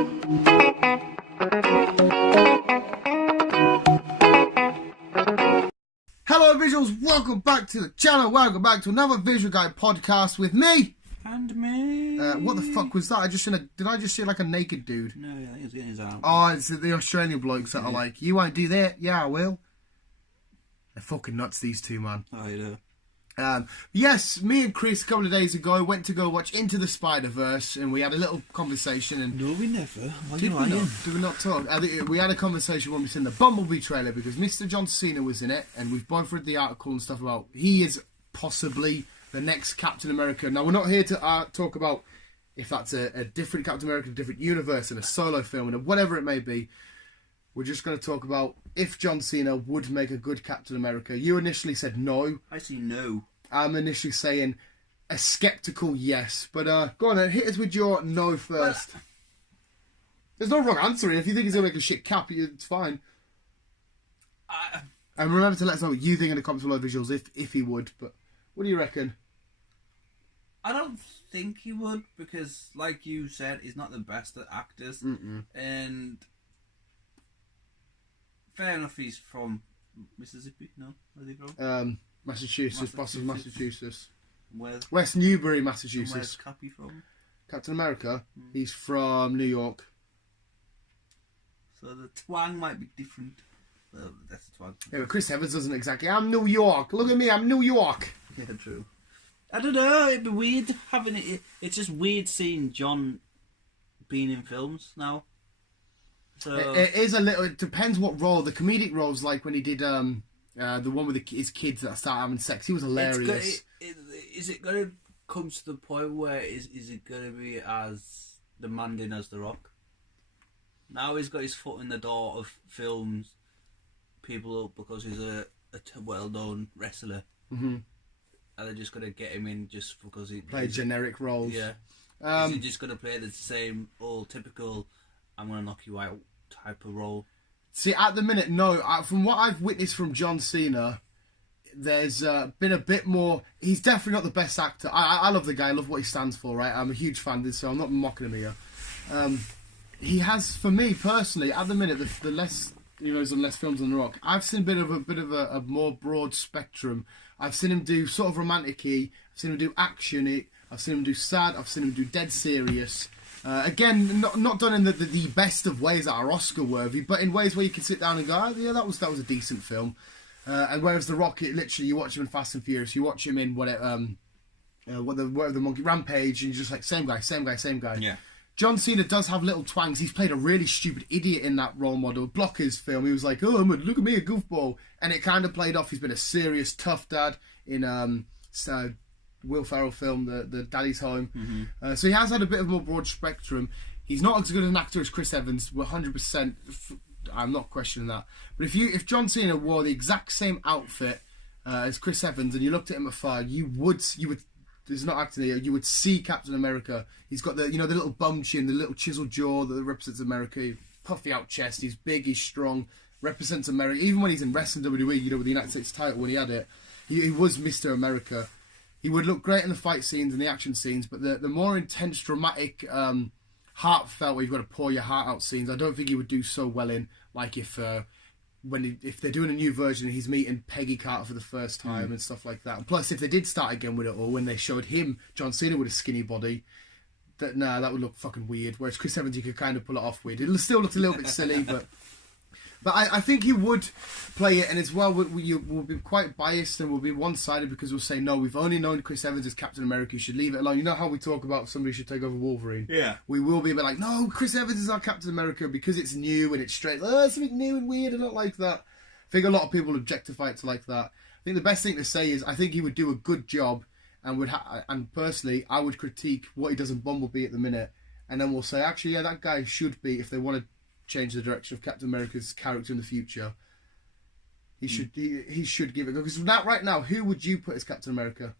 Hello visuals, welcome back to the channel, welcome back to another Visual Guy podcast with me. And me. What the fuck was that? Did I just see like a naked dude? No, I think it's getting his arm. Oh, it's the Australian blokes that are like, you won't do that? Yeah, I will. They're fucking nuts, these two, man. Oh, you know. Yes, me and Chris a couple of days ago went to go watch Into the Spider-Verse and we had a little conversation and... No, we never. Did we not talk? We had a conversation when we seen the Bumblebee trailer because Mr. John Cena was in it and we've both read the article and stuff about he is possibly the next Captain America. Now, we're not here to talk about if that's a different Captain America, a different universe and a solo film and whatever it may be. We're just going to talk about if John Cena would make a good Captain America. You initially said no. I say no. I'm initially saying a sceptical yes. But go on then, hit us with your no first. There's no wrong answer. If you think he's going to make a shit cap, it's fine. And remember to let us know what you think in the comments below visuals if he would. But what do you reckon? I don't think he would because, like you said, he's not the best at actors. And fair enough, he's from Mississippi. No, where's he from? Massachusetts, Boston, Massachusetts. Where's Newbury, Massachusetts. Where's Cappy from? Captain America? He's from New York. So the twang might be different. That's the twang. Yeah, but Chris Evans doesn't exactly. I'm New York. Look at me, I'm New York. Yeah, true. I don't know, it'd be weird having it. It's just weird seeing John being in films now. So it is a little. It depends what role. The comedic roles, like when he did the one with his kids that start having sex, he was hilarious. Is it going to come to the point where is it going to be as demanding as The Rock? Now he's got his foot in the door of films, people up because he's a well-known wrestler. Are they just going to get him in just because he play generic roles? Yeah. Is he just going to play the same old typical I'm going to knock you out type of role? See, at the minute, no. From what I've witnessed from John Cena, there's been a bit more... He's definitely not the best actor. I love the guy. I love what he stands for, right? I'm a huge fan of this, so I'm not mocking him here. He has, for me personally, at the minute, the less... You know, there's less films on The Rock. I've seen a bit of a more broad spectrum. I've seen him do sort of romantic-y. I've seen him do action-y. I've seen him do sad. I've seen him do dead serious. Again, not done in the best of ways that are Oscar-worthy, but in ways where you can sit down and go, oh, yeah, that was a decent film. And whereas The Rock, literally, you watch him in Fast and Furious, you watch him in whatever the Monkey Rampage, and you're just like, same guy. Yeah. John Cena does have little twangs. He's played a really stupid idiot in that Role Model Blockers film. He was like, oh, look at me, a goofball. And it kind of played off. He's been a serious, tough dad in Will Ferrell film, the Daddy's Home. So he has had a bit of a more broad spectrum. He's not as good an actor as Chris Evans, 100%. I'm not questioning that. But if John Cena wore the exact same outfit as Chris Evans and you looked at him afar, you would. There's not acting here. You would see Captain America. He's got the little bum chin, the little chiseled jaw that represents America. Puffy out chest. He's big. He's strong. Represents America. Even when he's in wrestling WWE, with the United States title when he had it, he was Mr. America. He would look great in the fight scenes and the action scenes, but the more intense, dramatic, heartfelt, where you've got to pour your heart out scenes, I don't think he would do so well in. Like if they're doing a new version and he's meeting Peggy Carter for the first time and stuff like that. And plus, if they did start again with it all, when they showed him, John Cena, with a skinny body, that would look fucking weird. Whereas Chris Evans, you could kind of pull it off weird. It still looks a little bit silly, but I think he would play it, and as well, we'll be quite biased and we'll be one-sided because we'll say, no, we've only known Chris Evans as Captain America, you should leave it alone. You know how we talk about somebody should take over Wolverine? Yeah. We will be a bit like, no, Chris Evans is our Captain America because it's new and it's straight. Oh, something new and weird, I don't like that. I think a lot of people objectify it to like that. I think the best thing to say is I think he would do a good job and and personally, I would critique what he does in Bumblebee at the minute, and then we'll say, actually, yeah, that guy should be, if they want to change the direction of Captain America's character in the future, he should give it. Because right now, who would you put as Captain America?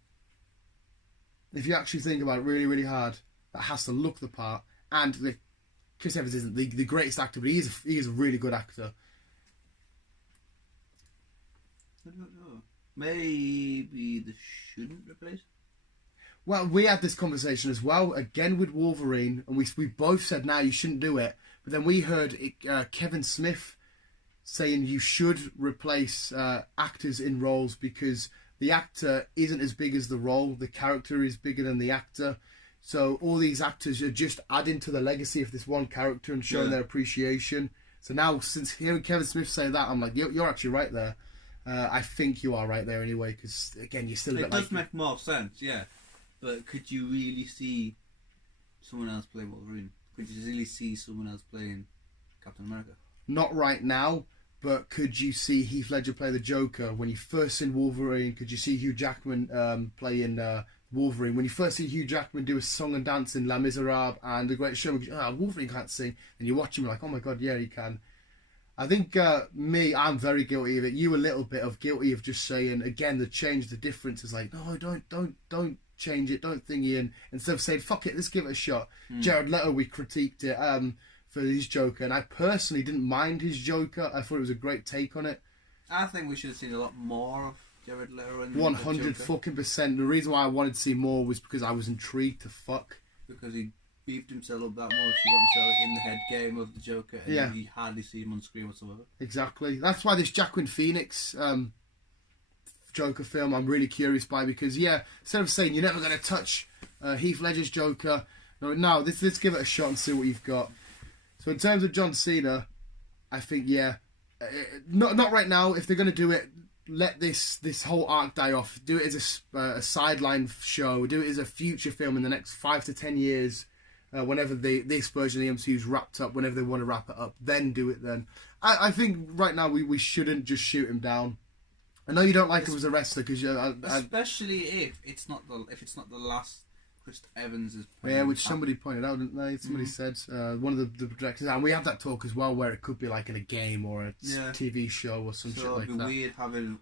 If you actually think about it really, really hard, that has to look the part. And Chris Evans isn't the greatest actor, but he is a really good actor. I don't know. Maybe they shouldn't replace. Well, we had this conversation as well, again with Wolverine, and we both said, "Now you shouldn't do it." But then we heard Kevin Smith saying you should replace actors in roles because the actor isn't as big as the role. The character is bigger than the actor. So all these actors are just adding to the legacy of this one character and showing their appreciation. So now, since hearing Kevin Smith say that, I'm like, you're actually right there. I think you are right there anyway, because, again, you're still a bit like... It does make more sense, yeah. But could you really see someone else play Wolverine? Could you really see someone else playing Captain America? Not right now, but could you see Heath Ledger play the Joker? When you first seen Wolverine, could you see Hugh Jackman playing Wolverine? When you first see Hugh Jackman do a song and dance in Les Miserables and The Great Showman, Wolverine can't sing. And you watch him, you're like, oh my god, yeah, he can. I think I'm very guilty of it. You a little bit of guilty of just saying, again, the change, the difference is like, no, don't change it, don't thingy, and instead of saying fuck it, let's give it a shot. Jared Leto, we critiqued it for his Joker, and I personally didn't mind his Joker. I thought it was a great take on it. I think we should have seen a lot more of Jared Leto and 100%. The reason why I wanted to see more was because I was intrigued to fuck. Because he beefed himself up that much, he got himself in the head game of the Joker, and you hardly see him on screen whatsoever. Exactly. That's why this Joaquin Phoenix Joker film I'm really curious by, because instead of saying you're never going to touch Heath Ledger's Joker, no, let's give it a shot and see what you've got. So in terms of John Cena, I think not right now. If they're going to do it, let this whole arc die off. Do it as a sideline show. Do it as a future film in the next 5 to 10 years, whenever this version of the MCU's wrapped up. Whenever they want to wrap it up, then do it. Then I think right now we shouldn't just shoot him down. I know you don't like him as a wrestler because especially if it's not the last Chris Evans is playing. Which somebody pointed out, didn't they? Somebody said one of the projectors, and we had that talk as well, where it could be like in a game or a TV show or some shit like that. It'd be weird having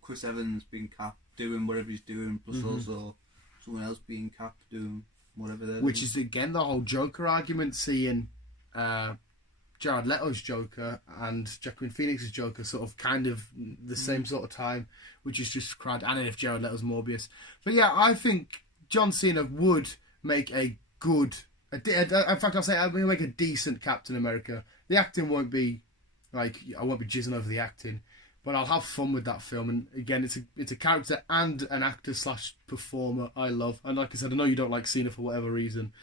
Chris Evans being Cap doing whatever he's doing, plus also someone else being Cap doing whatever they're doing. Which is again the whole Joker argument, seeing Jared Leto's Joker and Joaquin Phoenix's Joker sort of kind of the same sort of time, which is just crud. And if Jared Leto's Morbius. But yeah, I think John Cena would make a good... in fact, I'll say I'll make a decent Captain America. The acting won't be... I won't be jizzing over the acting, but I'll have fun with that film. And again, it's a character and an actor / performer I love. And like I said, I know you don't like Cena for whatever reason.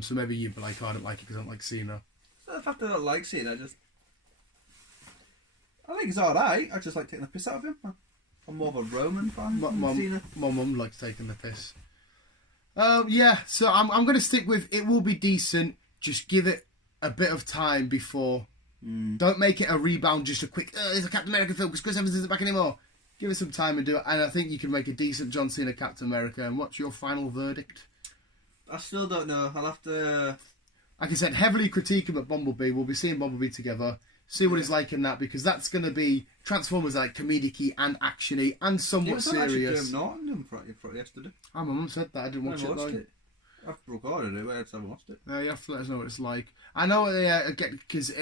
So maybe you'd be like, I don't like it because I don't like Cena. The fact that I don't like Cena, I think he's alright. I just like taking the piss out of him. I'm more of a Roman fan than Cena. My mum likes taking the piss. So I'm going to stick with it will be decent. Just give it a bit of time before. Don't make it a rebound, just a quick, it's a Captain America film because Chris Evans isn't back anymore. Give it some time and do it. And I think you can make a decent John Cena Captain America. And what's your final verdict? I still don't know. I'll have to... Like I said, heavily critique him at Bumblebee. We'll be seeing Bumblebee together. See what he's like in that, because that's going to be Transformers like comedic-y and action-y and somewhat serious. Norton yesterday. Oh, my mum said that. I didn't watch it though. I've recorded it, but I haven't watched it. You have to let us know what it's like. I know because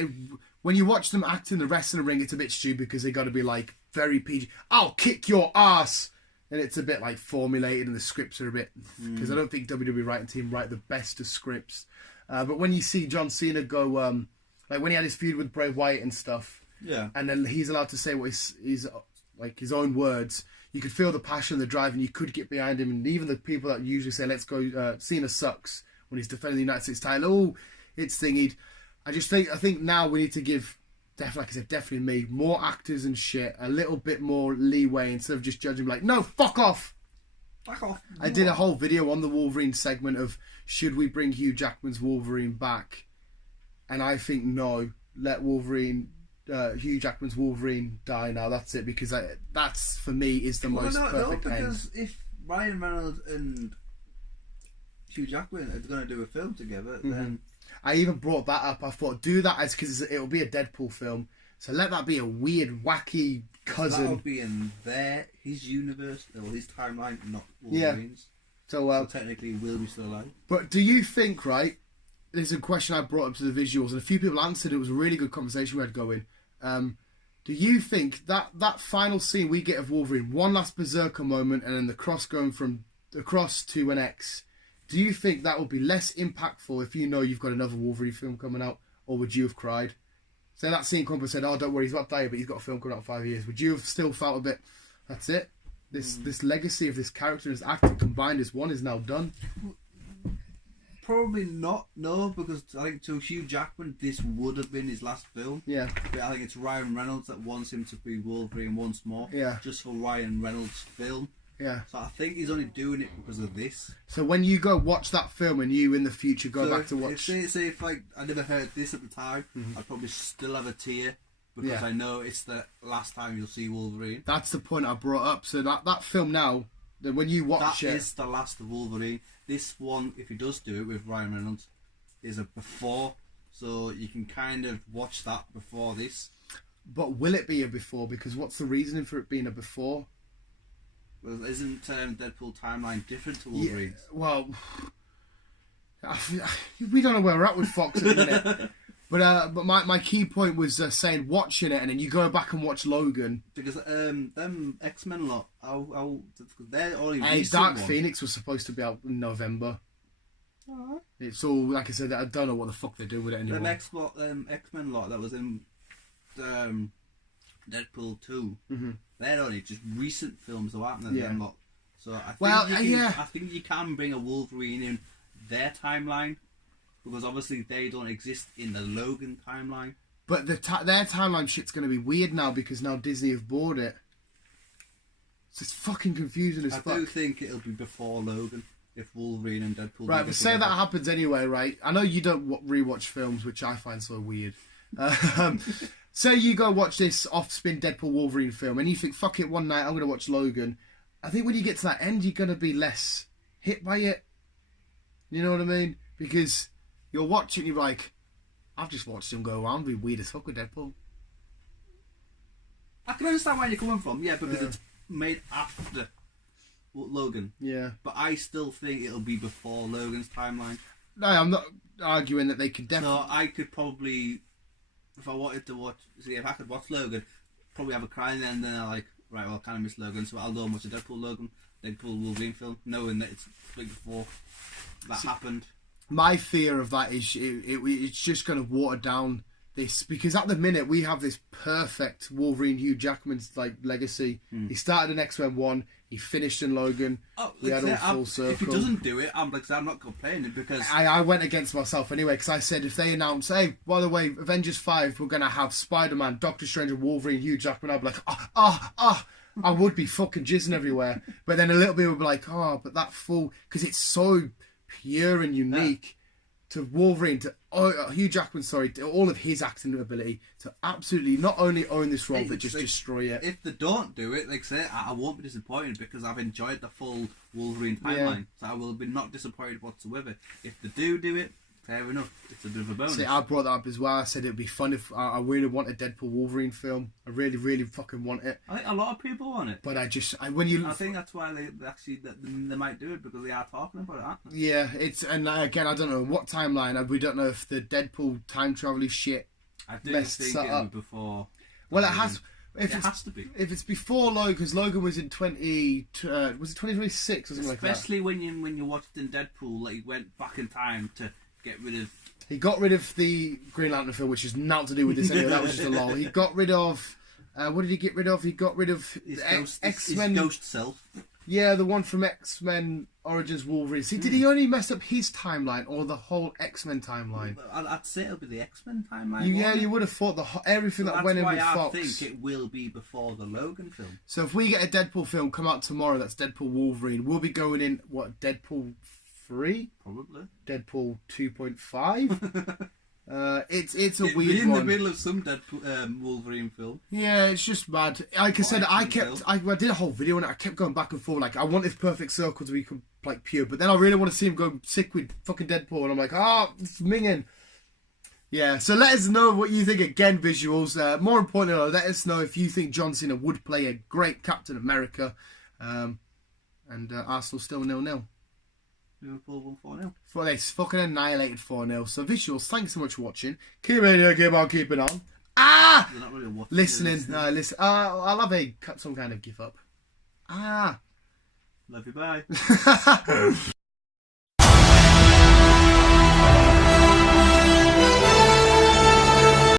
when you watch them act in the wrestling ring, it's a bit stupid because they got to be like very PG. I'll kick your ass, and it's a bit like formulated, and the scripts are a bit because I don't think WWE writing team write the best of scripts. But when you see John Cena go, like when he had his feud with Bray Wyatt and stuff, and then he's allowed to say what his like his own words, you could feel the passion, the drive, and you could get behind him. And even the people that usually say, let's go, Cena sucks, when he's defending the United States title, it's thingied. I think now we need to give, like I said, definitely me, more actors and shit, a little bit more leeway instead of just judging like, no, fuck off. Fuck off. I did a whole video on the Wolverine segment of, should we bring Hugh Jackman's Wolverine back? And I think no, let Hugh Jackman's Wolverine die now. That's it, because that's for me is the most perfect end. Because if Ryan Reynolds and Hugh Jackman are going to do a film together, then I even brought that up. I thought do that as because it'll be a Deadpool film, so let that be a weird, wacky cousin. That'll be in his universe, or his timeline, not Wolverine's. So technically, will be still alive. But do you think, right? There's a question I brought up to the visuals, and a few people answered. It was a really good conversation we had going. Do you think that final scene we get of Wolverine, one last berserker moment, and then the cross going from across to an X, do you think that would be less impactful if you know you've got another Wolverine film coming out, or would you have cried? Say that scene come up and said, "Oh, don't worry, he's about to die, but he's got a film coming out in 5 years." Would you have still felt a bit, that's it? This legacy of this character and this actor combined as one is now done? Probably not, no, because I think to Hugh Jackman, this would have been his last film. Yeah. But I think it's Ryan Reynolds that wants him to be Wolverine once more. Yeah. Just for Ryan Reynolds' film. Yeah. So I think he's only doing it because of this. So when you go watch that film and you in the future go back to watch... Say if like, I never heard this at the time, I'd probably still have a tear. Because I know it's the last time you'll see Wolverine. That's the point I brought up. So that film now, when you watch it... That is the last of Wolverine. This one, if he does do it with Ryan Reynolds, is a before. So you can kind of watch that before this. But will it be a before? Because what's the reasoning for it being a before? Well, isn't Deadpool timeline different to Wolverine's? Yeah, well, we don't know where we're at with Fox at the minute. But my key point was saying watching it and then you go back and watch Logan. Because them X-Men lot, they're only recent Dark one. Phoenix was supposed to be out in November. It's all, like I said, I don't know what the fuck they're doing with it anymore. Them X-Men lot that was in Deadpool 2, they're only just recent films that happened them lot. So I think you can bring a Wolverine in their timeline. Because obviously they don't exist in the Logan timeline. But their timeline shit's going to be weird now because now Disney have bought it. So it's fucking confusing as fuck. I do think it'll be before Logan if Wolverine and Deadpool... Right, but say that happens anyway, right? I know you don't rewatch films, which I find so weird. Say you go watch this off-spin Deadpool Wolverine film and you think, fuck it, one night I'm going to watch Logan. I think when you get to that end, you're going to be less hit by it. You know what I mean? Because... you're watching, you're like, I've just watched him go around, be weird as fuck with Deadpool. I can understand where you're coming from, because it's made after Logan. Yeah. But I still think it'll be before Logan's timeline. No, I'm not arguing that they could definitely... So I could probably, if I wanted to watch, if I could watch Logan, probably have a cry and then I'm like, right, well, I kind of miss Logan, so I'll go and watch a Deadpool Wolverine film, knowing that it's before that happened. My fear of that is it's just going to water down this, because at the minute we have this perfect Wolverine Hugh Jackman's like legacy. He started in X-Men 1, he finished in Logan. We had all full circle. If he doesn't do it, I'm not complaining because I went against myself anyway because I said if they announce, hey, by the way, Avengers 5, we're going to have Spider-Man, Doctor Strange, and Wolverine Hugh Jackman, I'd be like, I would be fucking jizzing everywhere. But then a little bit would be like, but that full, because it's so pure and unique to Wolverine, to Hugh Jackman, to all of his acting ability, to absolutely not only own this role, but just destroy it. If they don't do it, like I say, I won't be disappointed because I've enjoyed the full Wolverine timeline. So I will be not disappointed whatsoever. If they do it, fair enough. It's a bit of a bonus. See, I brought that up as well. I said it'd be fun if I really want a Deadpool Wolverine film. I really, really fucking want it. I think a lot of people want it. But I think that's why they might do it because they are talking about it, aren't they? Yeah, and again, I don't know what timeline. We don't know if the Deadpool time travel shit. I do think it'll be before. Well, it has. It has to be. If it's before Logan, because Logan was in 2026 or something like that. Especially when you watched in Deadpool, like he went back in time to get rid of. He got rid of the Green Lantern film, which is not to do with this anyway. That was just a lol. He got rid of. What did he get rid of? He got rid of X-Men. His ghost self. Yeah, the one from X-Men Origins Wolverine. See, did he only mess up his timeline or the whole X-Men timeline? I'd say it'll be the X-Men timeline. You would have thought everything that went in with Fox. I think it will be before the Logan film. So if we get a Deadpool film come out tomorrow, that's Deadpool Wolverine. We'll be going in Deadpool 3? Probably. Deadpool 2.5? It's a weird one. In the middle of some Deadpool Wolverine film. Yeah, it's just mad. Like I said, I did a whole video on it. I kept going back and forth. Like, I want this perfect circle to be like pure, but then I really want to see him go sick with fucking Deadpool, and I'm like, it's minging. Yeah, so let us know what you think. Again, visuals. More importantly, let us know if you think John Cena would play a great Captain America. And Arsenal still 0-0. Liverpool won 4-0. For this fucking annihilated 4-0. So visuals, thanks so much for watching. Keep in here, keep on keeping on. They're not really watching. Listening. Listen. I'll have some kind of gif up. Love you, bye.